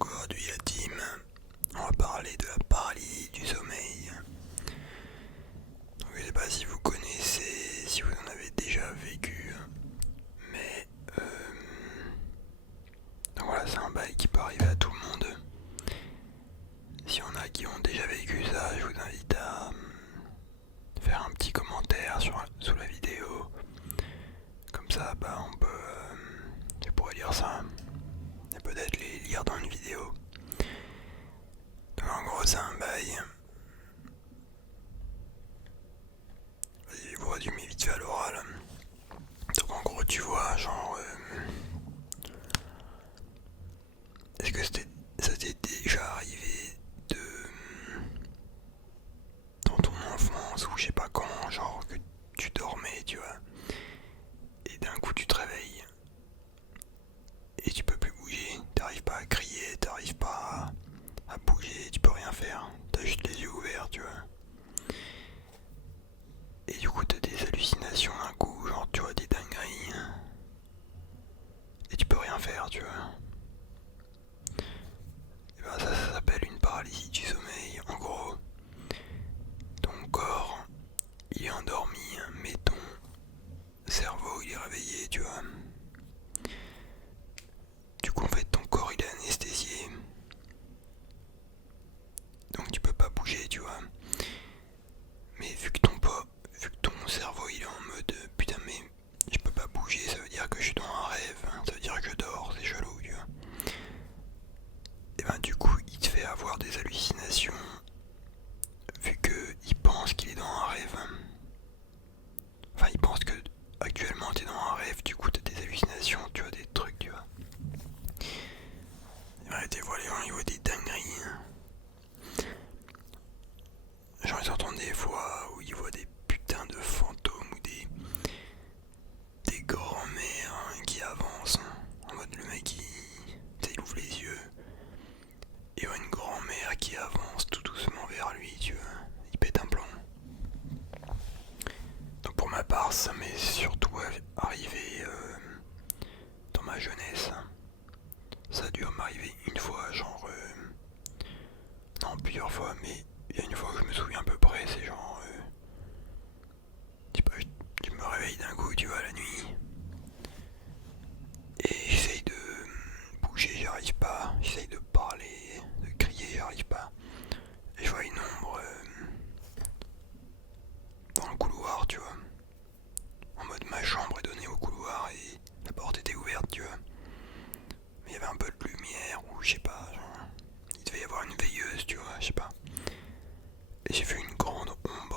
Aujourd'hui, la team, on va parler de la paralysie du sommeil. Donc, je sais pas si vous connaissez, si vous en avez déjà vécu, mais donc voilà, c'est un bail qui peut arriver à tout le monde. Si y en a qui ont déjà vécu ça, je vous invite à faire un petit commentaire sous la vidéo. Comme ça, on peut, je pourrais lire ça et peut-être les lire dans une vidéo. Donc en gros, c'est un bail. Je vais vous résumer vite fait à l'oral. Donc en gros, tu vois, genre, est-ce que ça t'est déjà arrivé de dans ton enfance ou je sais pas quand, genre que tu dormais, tu vois, et d'un coup tu te réveilles et tu peux plus bouger, t'arrives pas à crier, t'arrives pas à bouger, tu peux rien faire, t'as juste les yeux ouverts, tu vois. Et du coup t'as des hallucinations d'un coup, genre tu vois des dingueries et tu peux rien faire, tu vois. Et ben ça s'appelle une paralysie du sommeil. En gros, ton corps il est endormi, mais ton cerveau il est réveillé, tu vois. Du coup en fait ton corps il est anesthésié, donc tu peux pas bouger, tu vois. Mais vu que ton cerveau il est en mode putain mais je peux pas bouger, ça veut dire que je suis dans un rêve, ça veut dire que je dors, c'est chelou, tu vois. Et ben du coup il te fait avoir des hallucinations vu que il pense qu'il est dans un rêve. Enfin il pense que actuellement t'es dans un rêve, du coup t'as des hallucinations, tu vois, des trucs, tu vois. Et ben des fois les gens ils voient des dingueries. Genre ils entendent des fois où ils voient des putains de fantômes ou des grands-mères qui avancent. En mode le mec il ouvre les yeux et il voit une grand-mère qui avance tout doucement vers lui, tu vois. Il pète un plomb. Donc pour ma part ça m'est surtout arrivé dans ma jeunesse. Ça a dû m'arriver une fois, genre non plusieurs fois, mais il y a une fois que je me souviens à peu près, c'est genre je sais pas, je me réveille d'un coup, tu vois, la nuit. Et j'essaye de bouger, j'y arrive pas. J'essaye de parler, de crier, j'y arrive pas. Et je vois une ombre dans le couloir, tu vois. En mode ma chambre est donnée au couloir et la porte était ouverte, tu vois. Mais il y avait un peu de lumière ou je sais pas, genre, il devait y avoir une veilleuse, tu vois, je sais pas. Et j'ai vu une grande ombre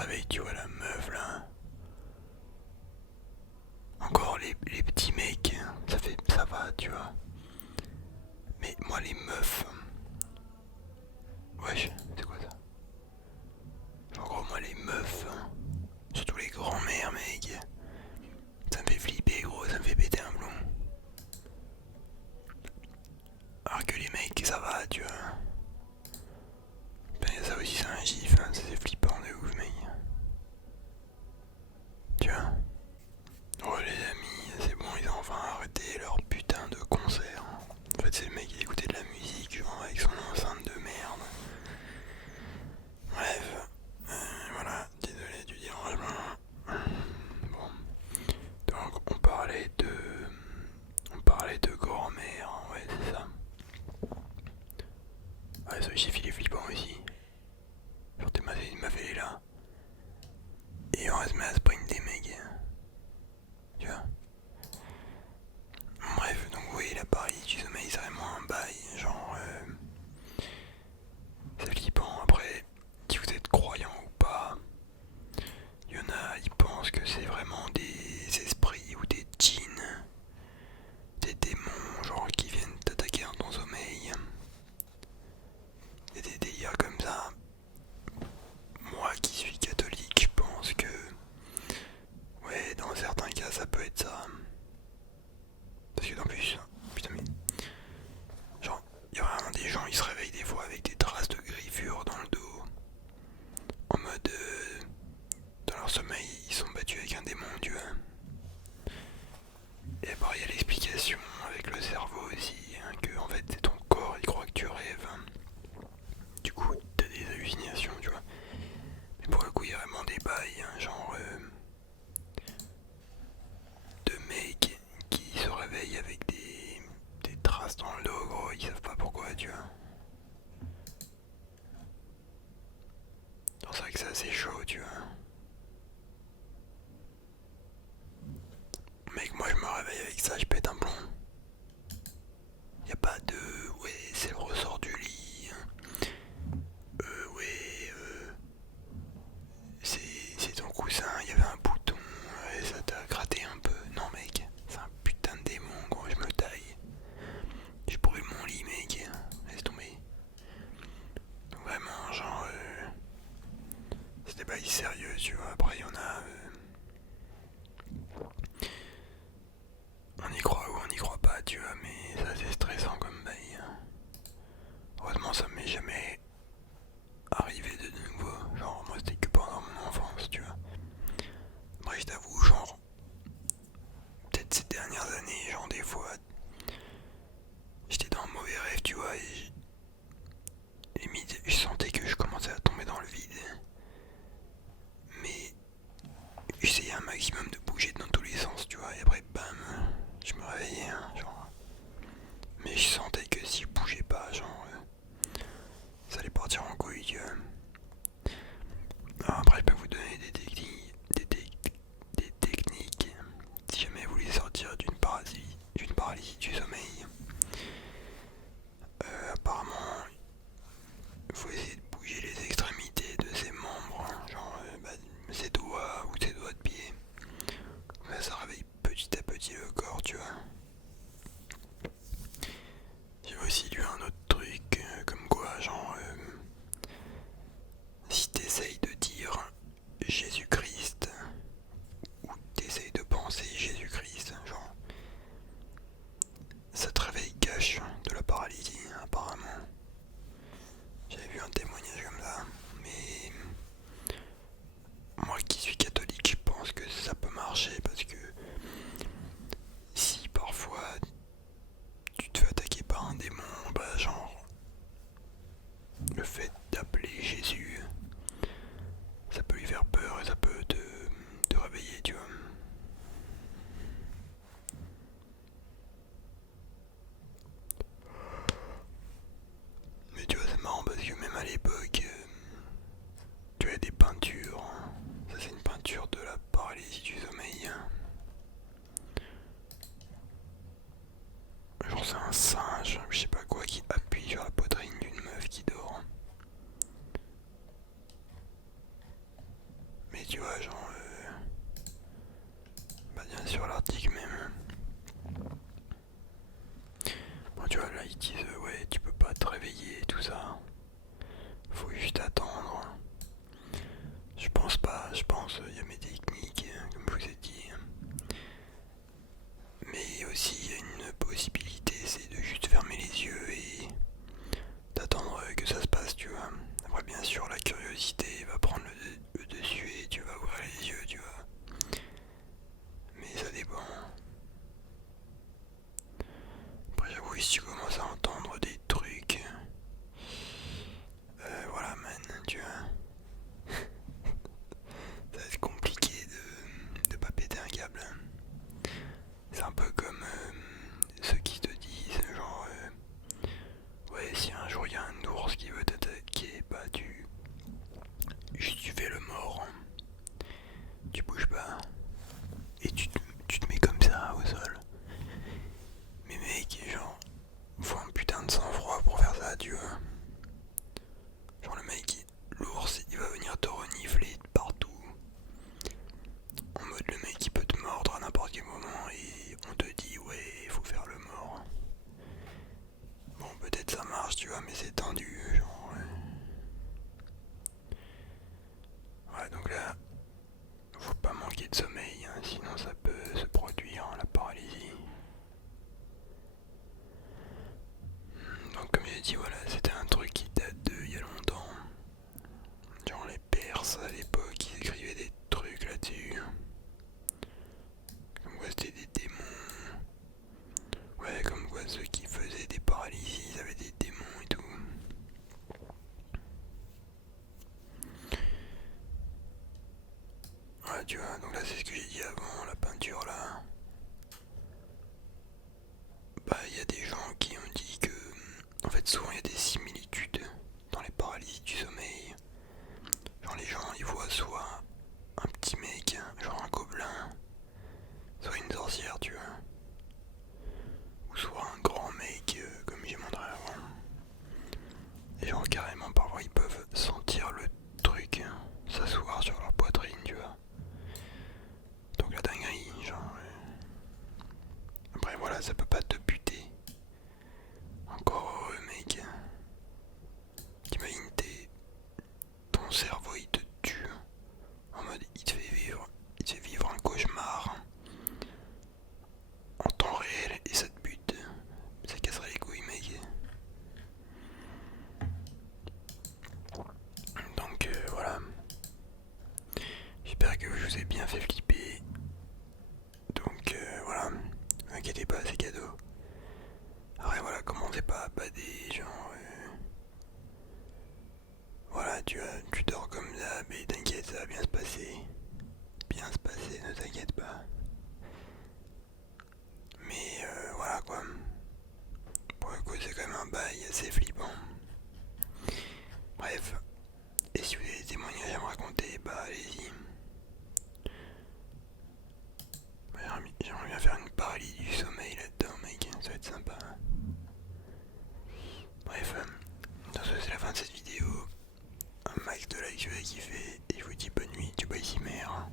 réveille, tu vois la meuf là. Encore les petits mecs, ça va, tu vois. Mais moi les meufs, wesh, c'est quoi ça? En gros moi les meufs, surtout les grands-mères mec, ça me fait flipper gros, ça me fait péter un blond. Alors que les mecs ça va, tu vois. Ben ça aussi c'est un gif, hein, ça c'est flippant de ouf mec. Tu vois. Oh les amis, c'est bon, ils ont enfin arrêté leur putain de concert. En fait c'est le mec qui écoutait de la musique genre, avec son enceinte de merde. Bref, voilà, désolé du dérangement. Bon, donc on parlait de grand-mère, ouais c'est ça. Ouais ce chiffre il est flippant aussi. Genre il m'a fait là. Et on se met à sprint des mecs. Tu vois. Bref, donc oui la paralysie du sommeil c'est vraiment un bail, genre c'est flippant. Après, si vous êtes croyant ou pas, il y en a, ils pensent que c'est vraiment des esprits ou des djinns, des démons, genre qui viennent t'attaquer dans ton sommeil. Il y a des délires comme ça. Moi qui suis catholique, je pense que, ouais, dans certains cas, ça peut être ça. Parce que en plus, putain mais, genre, il y a vraiment des gens, ils se réveillent des fois avec des traces de griffures dans le dos, en mode, dans leur sommeil, ils sont battus avec un démon, tu vois. Et bah il y a l'explication avec le cerveau aussi, hein, que en fait c'est ton corps, il croit que tu rêves. Du coup t'as des hallucinations, tu vois. Mais pour le coup il y a vraiment des bails, hein, genre de mecs qui se réveillent avec des traces dans le dos, gros, ils savent pas pourquoi, tu vois. C'est vrai que c'est assez chaud, tu vois. Mec, moi je me réveille avec ça, je pète un plomb. Y a pas de... Ouais, c'est le ressort du lit. Ouais, c'est ton coussin, il y avait un bouton, et ça t'a gratté un peu. Non mec, c'est un putain de démon, gros, je me taille. Je brûle mon lit mec, laisse tomber. Donc vraiment, genre... c'était pas sérieux, tu vois. Après il y en a... on y croit ou on y croit pas, tu vois, mais ça c'est stressant comme bail. Heureusement ça m'est jamais arrivé de nouveau. Genre moi c'était que pendant mon enfance, tu vois. Après je t'avoue, genre, peut-être ces dernières années, genre des fois, j'étais dans un mauvais rêve, tu vois, et limite je sentais que je commençais à tomber dans le vide. Mais j'essayais un maximum de bouger dans tous les sens, tu vois, et après bam, je me réveillais, hein, genre. Mais je sentais que si je bougeais pas, genre, ça allait partir en couille, tu vois. Alors après je peux vous donner des techniques si jamais vous voulez sortir d'une paralysie du sommeil. Apparemment, il faut essayer de bouger les extrémités de ses membres, genre ses doigts ou ses doigts de pied. Ça réveille petit à petit le corps, tu vois. J'ai aussi lu un autre truc, comme quoi, genre, si t'essayes de dire Jésus-Christ, ou t'essayes de penser Jésus-Christ, genre, ça te réveille cache de la paralysie, apparemment. J'avais vu un témoignage comme ça, mais moi qui suis catholique, je pense que ça peut marcher parce que si parfois tu te fais attaquer par un démon, bah genre le fait d'appeler Jésus, ça peut lui faire peur et ça peut te réveiller, tu vois. Mais tu vois, c'est marrant parce que même à l'époque, tu as des peintures. Ça, c'est une peinture de la paralysie du sommeil. Genre, c'est un singe, je sais pas quoi, qui appuie sur la poitrine d'une meuf qui dort. tu vois. Donc là, c'est ce que j'ai dit avant, la peinture là. Bah, il y a des gens qui ont dit que, en fait, souvent il y a des similitudes dans les paralysies du sommeil. Genre, les gens ils voient soit un petit mec, genre un gobelin, soit une sorcière, tu vois. Ou soit un grand mec, comme j'ai montré avant. Et genre, carrément, parfois ils peuvent sentir le truc s'asseoir sur leur poitrine, tu vois. Donc la dinguerie, genre. Après, voilà, ça peut pas te buter. Encore heureux, mec. T'imagines, ton cerveau il te tue. En mode, il te fait vivre un cauchemar en temps réel et ça te bute. Ça casserait les couilles, mec. Donc voilà. J'espère que je vous ai bien fait flipper. Donc voilà. Ne vous inquiétez pas, c'est cadeau. Après voilà, commencez pas à bader, genre. Voilà, tu dors comme ça, mais t'inquiète, ça va bien se passer. Bien se passer, ne t'inquiète pas. Mais voilà quoi. Pour le coup, c'est quand même un bail assez flippant. Bref. Et si vous avez des témoignages à me raconter, bah allez-y. J'aimerais bien faire une paralysie du sommeil là-dedans, mec. Ça va être sympa. Bref. Dans ce, c'est la fin de cette vidéo. Un max de likes si vous avez kiffé. Et je vous dis bonne nuit. Tu bats ici, mère.